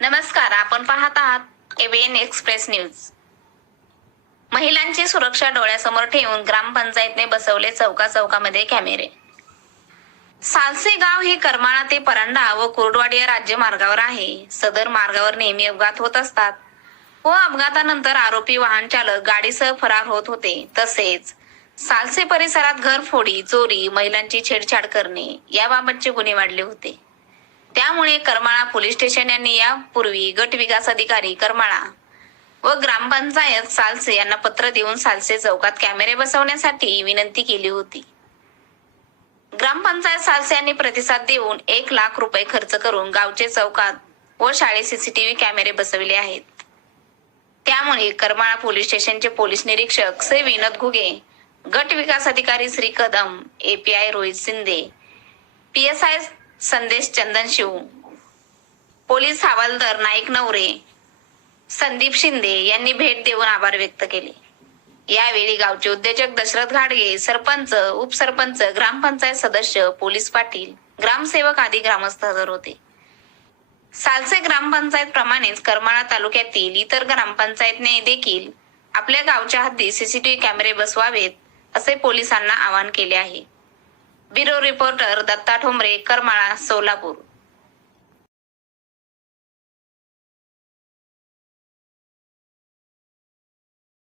नमस्कार आपण पाहत आहात एबीएन एक्सप्रेस न्यूज महिलांची सुरक्षा डोळ्यासमोर ठेवून ग्रामपंचायतने बसवले चौका चौकामध्ये कॅमेरे. सालसे गाव हे करमाळा ते परांडा व कुर्डवाडी या राज्य मार्गावर आहे. सदर मार्गावर नेहमी अपघात होत असतात व अपघातानंतर आरोपी वाहन चालक गाडीसह फरार होत होते. तसेच सालसे परिसरात घरफोडी चोरी महिलांची छेडछाड करणे याबाबतचे गुन्हे वाढले होते. त्यामुळे करमाळा पोलीस स्टेशन यांनी यापूर्वी गट विकास अधिकारी करमाळा व ग्रामपंचायत सालसे यांना पत्र देऊन सालसे चौकात कॅमेरे बसवण्यासाठी विनंती केली होती. ग्रामपंचायत सालसे यांनी प्रतिसाद देऊन एक लाख रुपये खर्च करून गावचे चौकात व शाळेत सीसीटीव्ही कॅमेरे बसविले आहेत. त्यामुळे करमाळा पोलीस स्टेशनचे पोलीस निरीक्षक श्री विनोद घुगे गट विकास अधिकारी Shri Kadam API Rohit Shinde PSI Sandesh Chandan Shiv. Police हवालदार नाईक नवरे संदीप शिंदे यांनी भेट देऊन आभार व्यक्त केले. यावेळी गावचे उद्योजक दशरथ घाडगे सरपंच उपसरपंच ग्रामपंचायत सदस्य पोलीस पाटील ग्रामसेवक आदी ग्रामस्थ हजर होते. सालसे ग्रामपंचायत प्रमाणेच करमाळा तालुक्यातील इतर ग्रामपंचायतने देखील आपल्या गावच्या हद्दीत सीसीटीव्ही कॅमेरे बसवावेत असे पोलिसांना आवाहन केले आहे. Bureau reporter Datta Thombare Karmala Solapur.